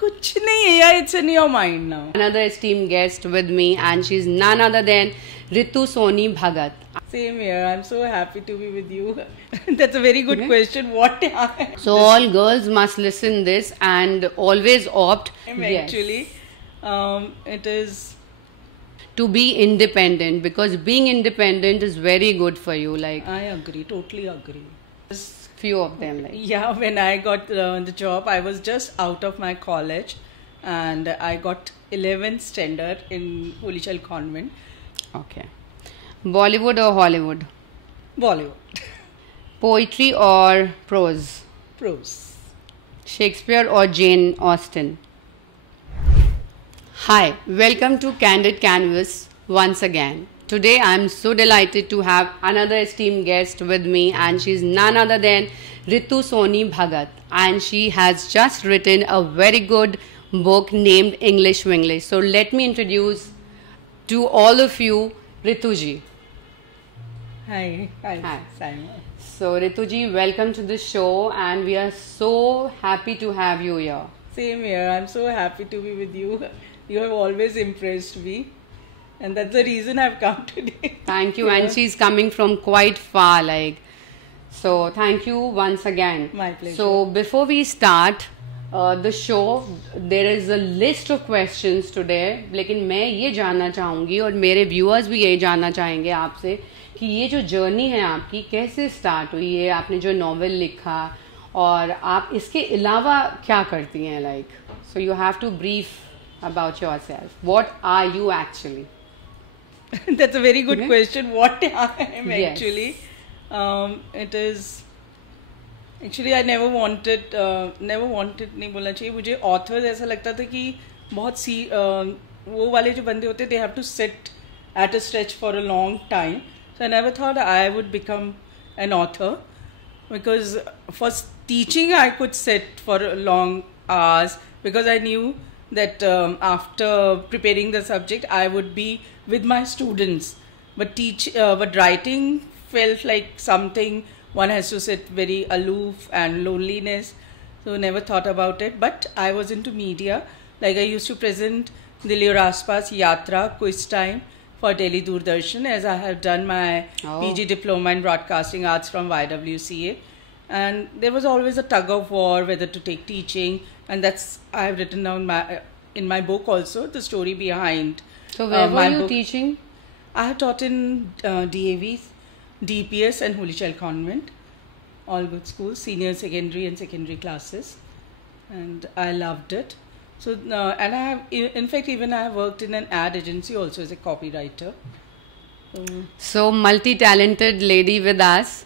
कुछ नहीं है यार, it's in your mind now. Another esteemed guest with me, and she's none other than Ritu Soni Bhagat. Same here. I'm so happy to be with you. That's a very good question. What? So all girls must listen this and always opt Actually, it is to be independent, because being independent is very good for you. Like I agree, totally agree. few of them, like Yeah, when I got the job, I was just out of my college, and I got 11th standard in Holy Child Convent. okay. Bollywood or Hollywood? Bollywood. Poetry or prose? Prose. Shakespeare or Jane Austen? Hi, welcome to Candid Canvas once again. Today I am so delighted to have another esteemed guest with me, and she is none other than Ritu Soni Bhagat, and she has just written a very good book named English Winglish. So let me introduce to all of you Ritu ji. Hi. Hi. Simon. So Ritu ji, welcome to the show, and we are so happy to have you here. Same here. I'm so happy to be with you. You have always impressed me, and that's the reason I've come today. Thank you. Yeah. And she's coming from quite far, like, so thank you once again. My pleasure. So before we start the show, there is a list of questions today, लेकिन मैं ये जानना चाहूँगी और मेरे viewers भी ये जानना चाहेंगे आपसे कि ये जो जर्नी है आपकी कैसे स्टार्ट हुई है, आपने जो नॉवेल लिखा और आप इसके अलावा क्या करती हैं, like, so you have to brief about yourself. What are you actually? That's a very good question. What I am Yes. actually, it is actually I never wanted नहीं बोलना चाहिए मुझे. Authors ऐसा लगता था कि बहुत सी वो वाले जो बंदे होते, they have to sit at a stretch for a long time. So I never thought I would become an author, because for teaching I could sit for long hours, because I knew that after preparing the subject I would be with my students, but writing felt like something one has to sit very aloof and loneliness, so never thought about it. But I was into media, like I used to present Dilip Raspa's Yatra quiz time for Delhi Doordarshan, as I have done my PG diploma in broadcasting arts from YWCA, and there was always a tug of war whether to take teaching, and that's I have written down in my book also the story behind. So where were you book. teaching? I have taught in DAVs, DPS and Holy Child Convent, all good schools, senior secondary and secondary classes, and I loved it. So and I have, in fact, even I have worked in an ad agency also as a copywriter. So multi-talented lady with us.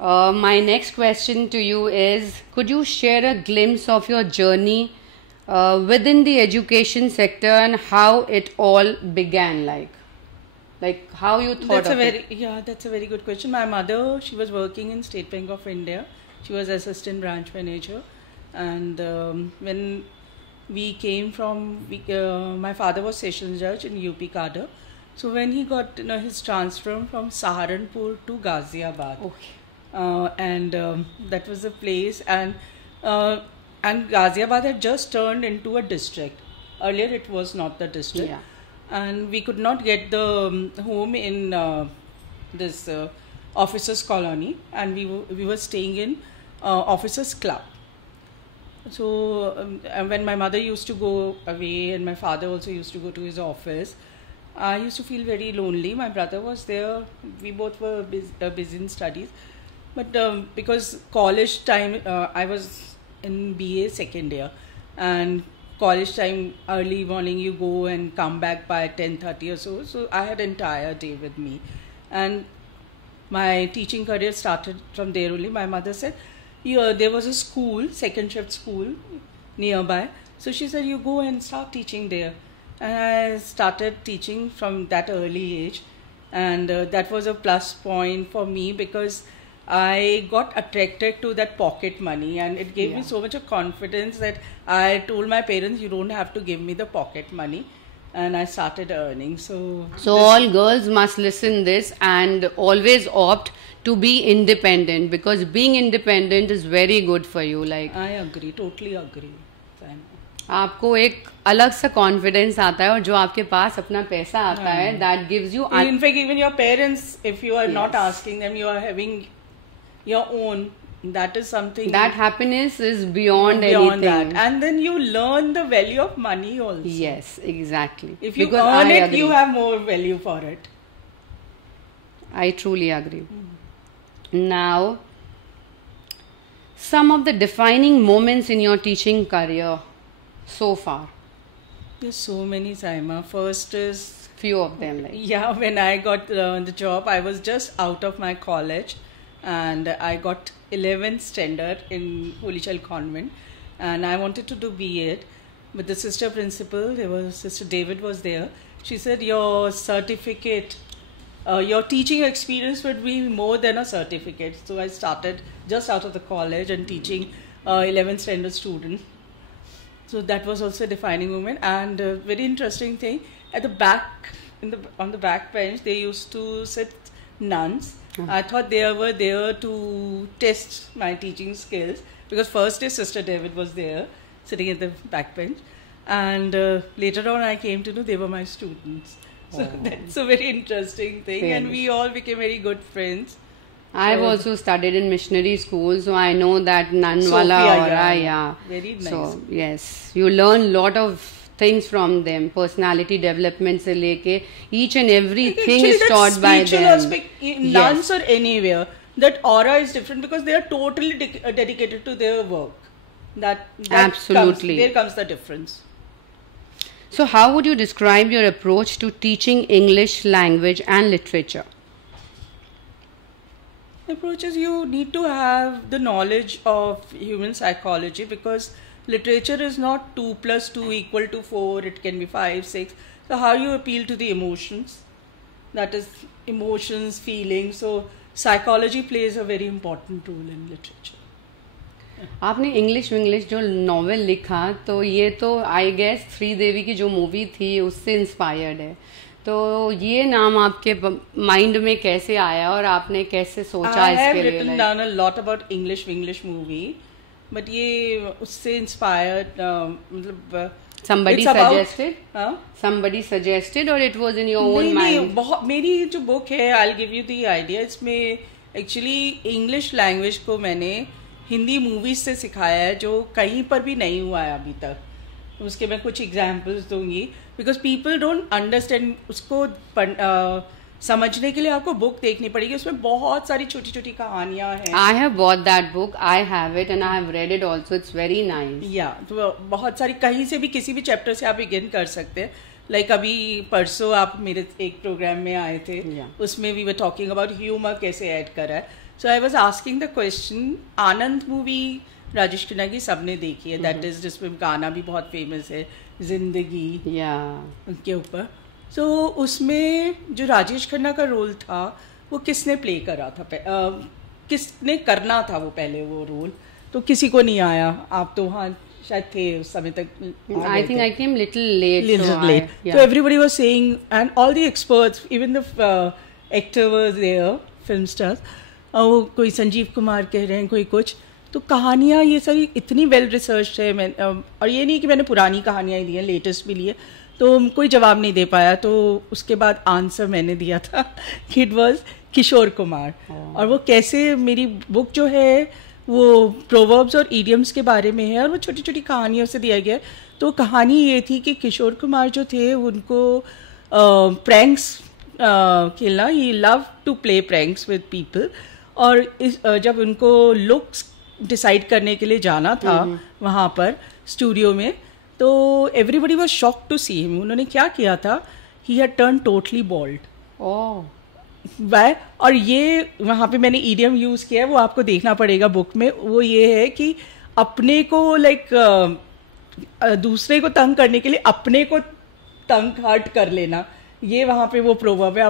My next question to you is, could you share a glimpse of your journey within the education sector and how it all began, like how you thought of it? That's a very good question. My mother, she was working in State Bank of India. She was assistant branch manager, and when we came from, my father was sessions judge in UP Cadre. So when he got his transfer from Saharanpur to Ghaziabad, and that was the place, and Ghaziabad had just turned into a district. Earlier it was not the district. Yeah. And we could not get the home in this officers colony, and we were staying in officers club. So when my mother used to go away and my father also used to go to his office, I used to feel very lonely. My brother was there. We both were busy in studies, but because college time, I was in BA second year, and college time, early morning you go and come back by 10:30 or so. So I had entire day with me, and my teaching career started from there only. My mother said, there was a school, second shift school nearby. So she said, you go and start teaching there. And I started teaching from that early age, and that was a plus point for me, because I got attracted to that pocket money, and it gave me so much of confidence that I told my parents, you don't have to give me the pocket money, and I started earning. So all girls must listen this and always opt to be independent, because being independent is very good for you. Like I agree, totally agree. है। आपको एक अलग सा confidence आता है, और जो आपके पास अपना पैसा आता है, that gives you, in fact even your parents, if you are not asking them, you are having your own, that is something, that happiness is beyond beyond anything. that. And then you learn the value of money also. Yes, exactly. If you Because earn I it, agree. you have more value for it. I truly agree. Now, some of the defining moments in your teaching career so far. There's so many, Saima. First is, Few of them, like. yeah, when I got the job, I was just out of my college, and I got 11th standard in Holy Child Convent, and I wanted to do B.Ed, but the sister principal, Sister David was there. She said, your certificate, your teaching experience would be more than a certificate. So I started just out of the college and teaching 11th standard students. So that was also a defining moment. And a very interesting thing, at the back, on the back bench, they used to sit nuns. I thought they were there to test my teaching skills, because first day Sister David was there, sitting at the back bench. And later on I came to know they were my students. So that's a very interesting thing. Fair. And we all became very good friends. I've also studied in missionary school, so I know that nun Sophia, wala aura, yeah. yeah. Very nice. So yes, you learn lot of things from them. Personality development se leke, each and everything Actually, is that taught by spiritual them. aspect, in nuns or anywhere, that aura is different because they are totally dedicated to their work. That Absolutely. there comes the difference. So how would you describe your approach to teaching English language and literature? Approach is, you need to have the knowledge of human psychology, because literature is not 2 plus 2 equal to 4, it can be 5, 6. So how you appeal to the emotions, that is emotions, feelings. So psychology plays a very important role in literature. आपने English जो novel लिखा, तो ये तो I guess Sridevi की जो movie थी उससे इंस्पायर्ड है, तो ये नाम आपके माइंड में कैसे आया और आपने कैसे सोचा इसके लिए? I have written down a lot about English movie, but ये उससे inspired, मतलब somebody suggested? Somebody suggested or it was in your own mind? बहुत, मेरी जो बुक है, I'll give you the idea, इसमें एक्चुअली इंग्लिश लैंग्वेज को मैंने हिंदी मूवीज से सिखाया है, जो कहीं पर भी नहीं हुआ है अभी तक। उसके मैं कुछ एग्जांपल्स दूंगी, बिकॉज पीपल डोंट अंडरस्टैंड। उसको समझने के लिए आपको बुक देखनी पड़ेगी, उसमें बहुत सारी छोटी छोटी कहानियां हैं। I have bought that book, I have it and I have read it also, it's very nice. या तो बहुत सारी, कहीं से भी किसी भी चैप्टर से आप बिगिन कर सकते हैं। लाइक अभी परसों आप मेरे एक प्रोग्राम में आए थे, उसमें we were talking about humour कैसे ऐड करा है। So I was asking the question, Anand movie Rajesh Khanna की सबने देखी है, दैट इज जिसमें गाना भी बहुत फेमस है, जिंदगी के ऊपर। सो उसमें जो राजेश खन्ना का रोल था, वो किसने प्ले करा था, किसने करना था वो पहले वो रोल, तो किसी को नहीं आया। आप तो वहाँ शायद थे उस समय तक। I think I came little late, so everybody was saying, and all the experts, even the actor was there, film stars, वो कोई संजीव कुमार कह रहे हैं, कोई कुछ, तो कहानियाँ ये सारी इतनी वेल रिसर्च है। मैं और ये नहीं कि मैंने पुरानी कहानियाँ ही दी हैं, लेटेस्ट भी लिए, तो कोई जवाब नहीं दे पाया। तो उसके बाद आंसर मैंने दिया था कि इट वॉज किशोर कुमार। और वो कैसे, मेरी बुक जो है वो प्रोवर्ब्स और इडियम्स के बारे में है, और वो छोटी छोटी कहानियों से दिया गया है। तो कहानी ये थी कि किशोर कुमार जो थे, उनको प्रैंक्स खेलना, he love to play pranks with people. और जब उनको लुक्स डिसाइड करने के लिए जाना था वहाँ पर स्टूडियो में, तो everybody was shocked to see him. उन्होंने क्या किया था, he had turn totally bald. और ये वहाँ पे मैंने ईडियम यूज किया है, वो आपको देखना पड़ेगा बुक में। वो ये है कि अपने को दूसरे को तंग करने के लिए अपने को तंग हर्ट कर लेना, ये वहाँ पे वो प्रोवर्ब है।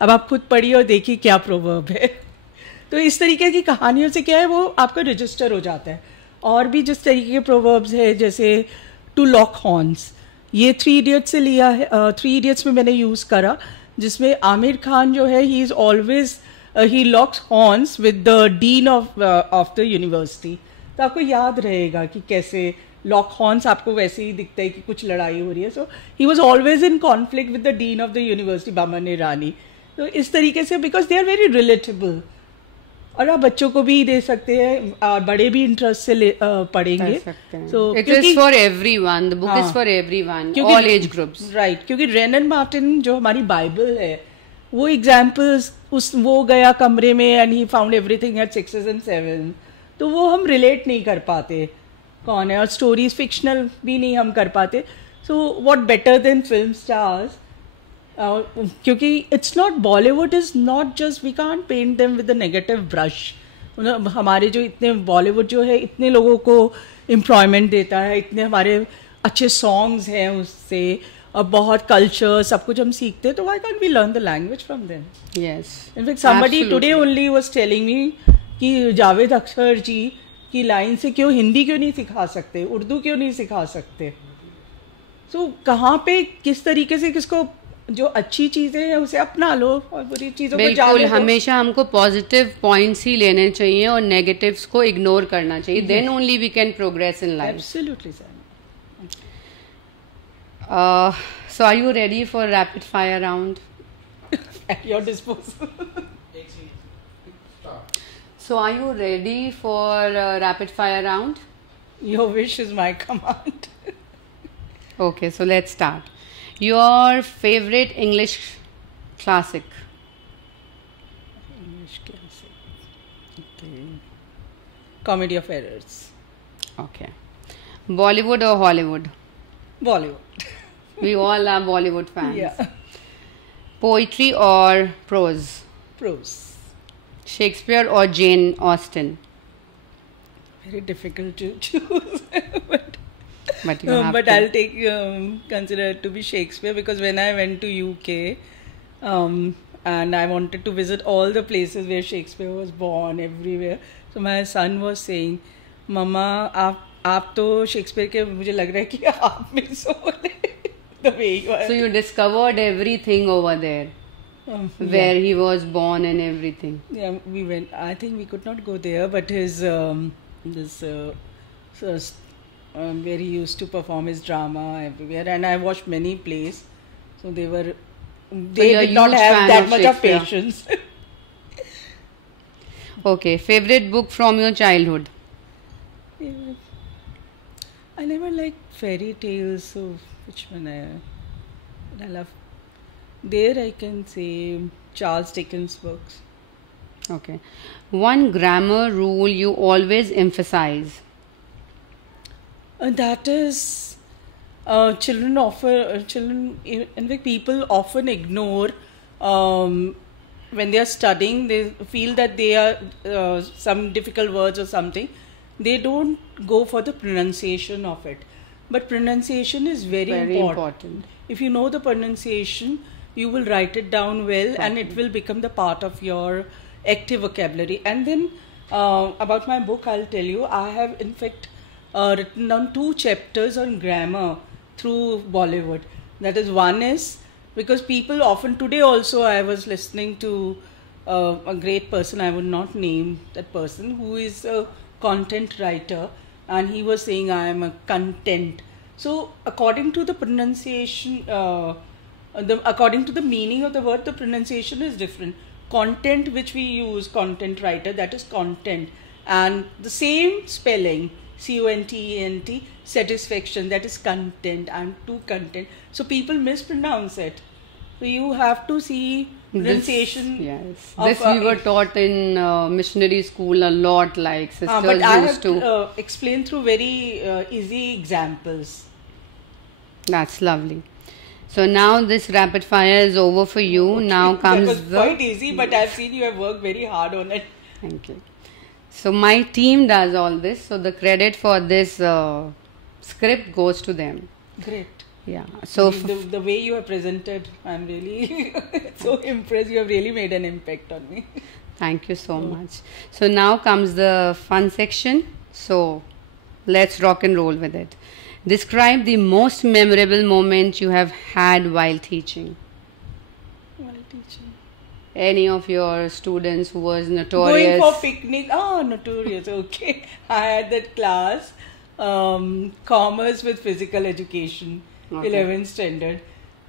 अब आप खुद पढ़िए और देखिए क्या प्रोवर्ब है। तो इस तरीके की कहानियों से क्या है, वो आपका रजिस्टर हो जाता है। और भी जिस तरीके के प्रोवर्ब्स है, जैसे टू लॉक हॉर्न्स, ये 3 इडियट्स से लिया है। 3 इडियट्स में मैंने यूज करा, जिसमें आमिर खान जो है, he is always, he locks horns with the dean of the university. तो आपको याद रहेगा कि कैसे लॉक हॉर्न्स आपको वैसे ही दिखता है कि कुछ लड़ाई हो रही है. So he was always in conflict with the dean of the university, Boman Irani. तो इस तरीके से because they are very relatable, और आप बच्चों को भी दे सकते हैं और बड़े भी इंटरेस्ट से पढ़ेंगे. So it is for everyone, the book is for everyone, all age groups. Right, क्योंकि रेनन मार्टिन जो हमारी बाइबल है, वो एग्जाम्पल्स वो गया कमरे में and he found everything at 6 and 7. तो वो हम रिलेट नहीं कर पाते कौन है, और स्टोरीज फिक्शनल भी नहीं हम कर पाते. So what better than film stars, क्योंकि it's not, Bollywood is not just, we can't paint them with a negative brush. हमारे जो इतने बॉलीवुड जो है इतने लोगों को एम्प्लॉयमेंट देता है, इतने हमारे अच्छे सॉन्ग्स हैं उससे, और बहुत कल्चर सब कुछ हम सीखते हैं. तो why can't we learn the language from them? Yes, in fact somebody today only was telling me कि जावेद अख्तर जी की लाइन से क्यों हिंदी क्यों नहीं सिखा सकते, उर्दू क्यों नहीं सिखा सकते. सो कहाँ पे किस तरीके से किसको जो अच्छी चीजें हैं उसे अपना लो और बुरी चीजों को जाने दो. हमेशा हमको पॉजिटिव पॉइंट्स ही लेने चाहिए और नेगेटिव्स को इग्नोर करना चाहिए. Then only we can progress in life. Absolutely sir. So are you ready for rapid fire round? At your disposal. So are you ready for rapid fire round? Your wish is my command. Okay, so let's start. Your favorite English classic? English classic. Okay. Comedy of Errors. Okay. Bollywood or Hollywood? Bollywood. We all are Bollywood fans. Yeah. Poetry or prose? Prose. Shakespeare or Jane Austen? Very difficult to choose. But you have but to. I'll take consider it to be Shakespeare, because when I went to UK and I wanted to visit all the places where Shakespeare was born everywhere, so my son was saying, "Mama, आप तो Shakespeare के मुझे लग रहा है कि आप में सोल है." The way you are. So you discovered everything over there, where he was born and everything. Yeah, we went. I think we could not go there, but his where he used to perform his drama everywhere, and I watched many plays. So they did not have that much of patience. Okay, favorite book from your childhood? I never liked fairy tales, so which one I love? There I can say Charles Dickens books. Okay. One grammar rule you always emphasize? That is, children, in fact, people often ignore when they are studying. They feel that they are some difficult words or something. They don't go for the pronunciation of it. But pronunciation is very important. If you know the pronunciation, you will write it down well, and it will become the part of your active vocabulary. And then about my book, I'll tell you, I have in fact written down 2 chapters on grammar through Bollywood. That is, one is because people often, today also I was listening to a great person, I would not name that person, who is a content writer, and he was saying I am a content. So according to the pronunciation, according to the meaning of the word, the pronunciation is different. Content, which we use, content writer, that is content, and the same spelling, CONTENT, satisfaction, that is content, and to content. So people mispronounce it. So you have to see pronunciation. This we were taught in missionary school a lot, like sisters but I used have to explain through very easy examples. That's lovely. So now this rapid fire is over for you. Okay. Now comes that was quite easy, but I've seen you have worked very hard on it. Thank you. So my team does all this. So the credit for this script goes to them. Great. Yeah. So the way you have presented, I'm really so impressed. You have really made an impact on me. Thank you so much. So now comes the fun section. So let's rock and roll with it. Describe the most memorable moment you have had while teaching. While teaching. Any of your students who was notorious? Going for picnic. Oh, notorious. Okay. I had that class commerce with physical education, Okay. 11th standard.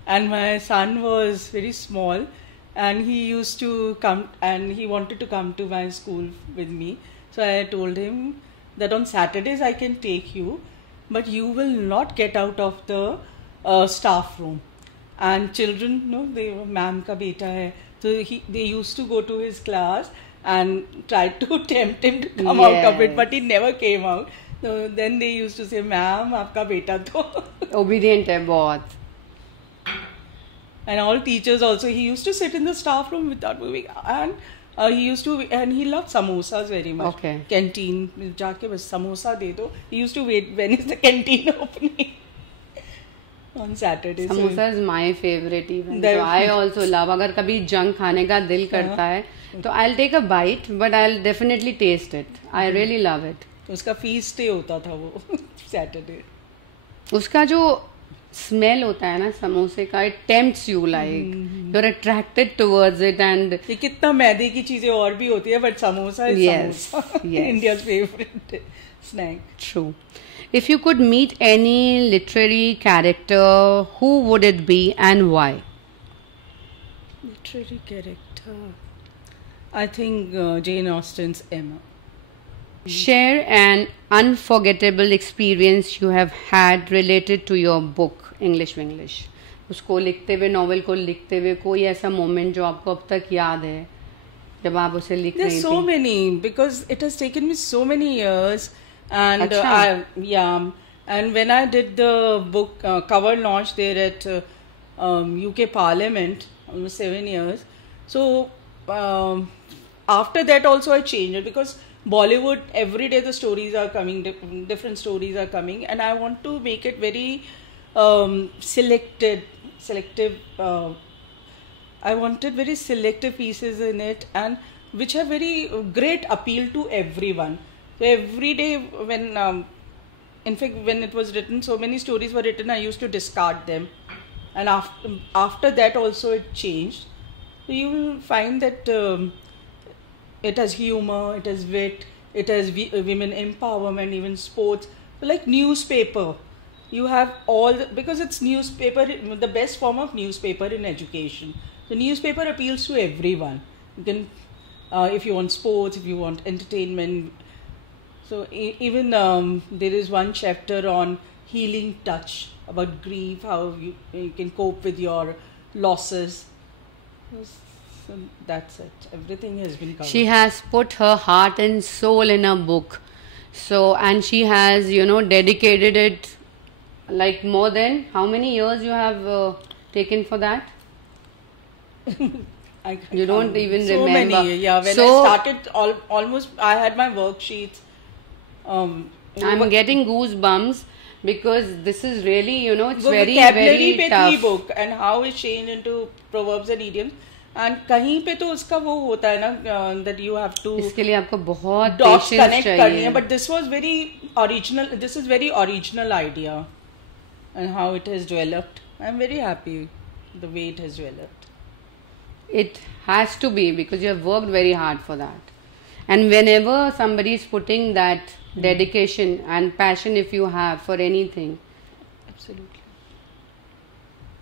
And my son was very small, and he used to come and he wanted to come to my school with me. So I told him that on Saturdays I can take you, but you will not get out of the staff room. And children, no, they ma'am ka beta hai. So they used to go to his class and tried to tempt him to come out of it, but he never came out. So then they used to say, ma'am, आपका बेटा तो. Obedient है बहुत. And all teachers also, he used to sit in the staff room without moving. And he loved samosas very much. Okay. Canteen, जाके बस samosa दे दो. He used to wait when is the canteen opening on Saturday. Samosa is my favorite even. So I also love. अगर कभी junk खाने का दिल करता है, तो I'll take a bite, but I'll definitely taste it. I really love it. उसका feast day होता था वो Saturday. उसका जो स्मेल होता है ना समोसे का, it tempts you, like you are attracted towards it. And ये कितना मैदे की चीजें और भी होती है, but samosa is samosa, India's favourite snack. True. If you could meet any literary character, who would it be and why? Literary character, I think Jane Austen's Emma. Share an unforgettable experience you have had related to your book, English Winglish. उसको लिखते हुए, novel को लिखते हुए कोई ऐसा moment जो आपको अब तक याद है जब आप उसे लिख रही थी? There's so many, because it has taken me so many years, and and when I did the book cover launch there at UK Parliament, almost 7 years. So after that also I changed it, because Bollywood, every day the stories are coming, different stories are coming, and I want to make it very selective. I wanted very selective pieces in it, and which have very great appeal to everyone. So every day when, in fact, when it was written, so many stories were written, I used to discard them, and after that also it changed. So you will find that it has humor, it has wit, it has women empowerment, even sports. So like newspaper, you have all because it's newspaper, the best form of newspaper in education. The newspaper appeals to everyone. You can, if you want sports, if you want entertainment. So even there is one chapter on healing touch, about grief, how you can cope with your losses. So that's it. Everything has been covered. She has put her heart and soul in a book. So, and she has, dedicated it, like more than how many years you have taken for that? You don't even so remember. Many, yeah. When I started, almost I had my worksheets. I'm getting goosebumps because this is really, it's very, vocabulary very tough. book, and how it's changed into proverbs and idioms. And कहीं पे तो उसका वो होता है ना, that you have to इसके लिए आपको बहुत dots patience connect चाहिए. करनी है. But this was very original. This is very original idea, and how it has developed. I'm very happy the way it has developed. It has to be, because you have worked very hard for that. And whenever somebody is putting that dedication and passion, if you have for anything, Absolutely.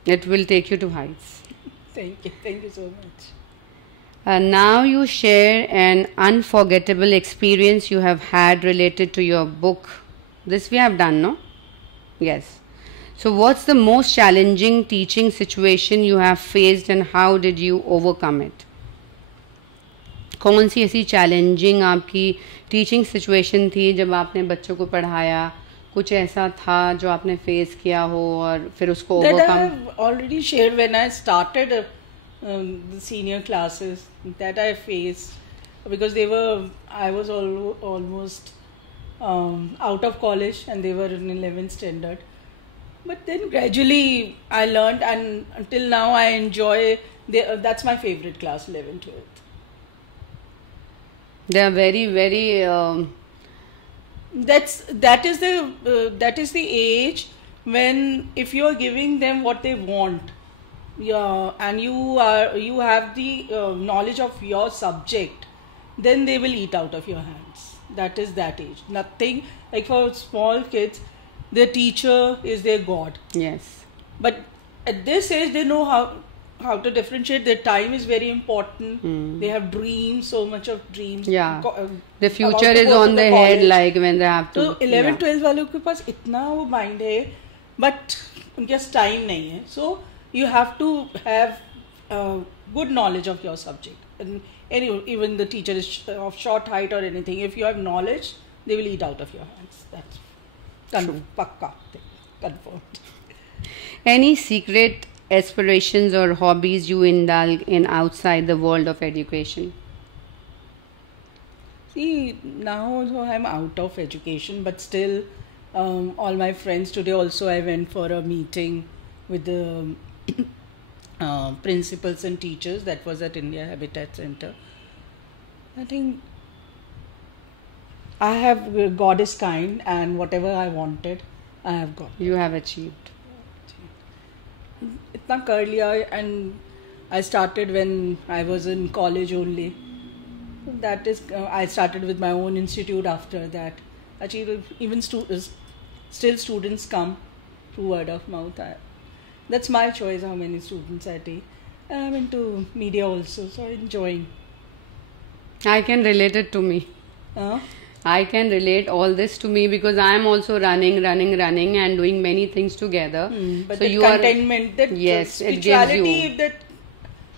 it will take you to heights. Thank you so much. Now you share an unforgettable experience you have had related to your book. This we have done, no? Yes. So what's the most challenging teaching situation you have faced, and how did you overcome it? कौन सी ऐसी challenging आपकी teaching situation थी जब आपने बच्चों को पढ़ाया? कुछ ऐसा था जो आपने फेस किया हो और फिर उसको That I overcome? have already shared when I started the senior classes, that I faced, because I was almost out of college, and they were in 11th standard. But then gradually I learned, and until now I enjoy. That's my favorite class, 11th, 12th. They are very, very. That is the age when, if you are giving them what they want, and you have the knowledge of your subject, then they will eat out of your hands. That is that age. Nothing like for small kids, their teacher is their god. Yes. But at this age, they know how to differentiate. Their time is very important. They have dreams, so much of dreams. Yeah. The about future to is go to on the the head, college. like when they have to. तो 11, yeah. 12 वालों के पास इतना वो mind है, but उनके पास time नहीं है. So you have to have good knowledge of your subject. And even the teacher is of short height or anything. If you have knowledge, they will eat out of your hands. That's pakka thing. Confirmed. Any secret aspirations or hobbies you indulge in outside the world of education? See, now also I'm out of education, but still, all my friends today also I went for a meeting with the principals and teachers that was at India Habitat Center. I think I have, God is kind, and whatever I wanted, I have got. You have achieved. Itna kar liya, and I started when I was in college only. That is, I started with my own institute after that. Actually, even still students come through word of mouth. That's my choice how many students I take. And I'm into media also, so I'm enjoying. I can relate it to me. I can relate all this to me because I am also running and doing many things together. But so that you contentment, that yes, it gives spirituality, you. if that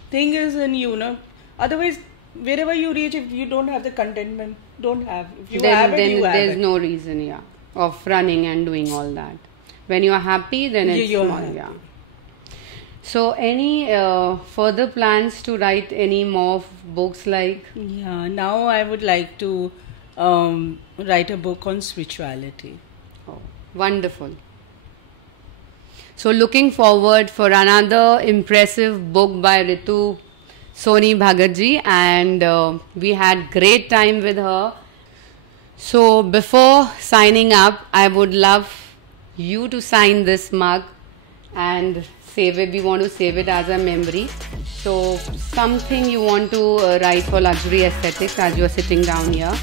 thing is in you, no? Otherwise, wherever you reach, if you don't have the contentment, don't have. If you have it, you have there's it. no reason, yeah, of running and doing all that. When you are happy, then it's You're more, happy. yeah. So, any further plans to write any more books like? Yeah, now I would like to write a book on spirituality. Oh, wonderful. So, looking forward for another impressive book by Ritu Soni Bhagatji, and we had great time with her. So, before signing up, I would love you to sign this mug and save it. We want to save it as a memory. So, something you want to write for Luxury Aesthetics as you are sitting down here.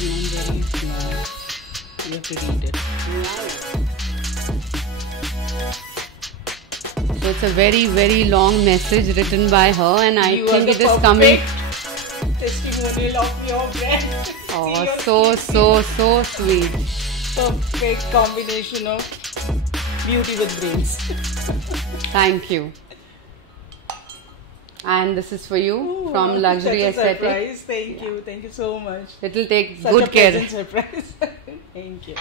Very small. You have to read it. So it's a very, very long message written by her, and I think it is coming. Testimonial of your brand. Oh, so sweet. Perfect combination of beauty with brains. Thank you. And this is for you from Luxury Aesthetic. Surprise. Thank you so much. It will take Such good a care. pleasant surprise. Thank you.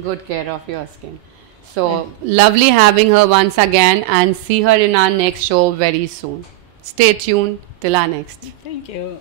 Good care of your skin. So lovely having her once again, and see her in our next show very soon. Stay tuned till our next. Thank you.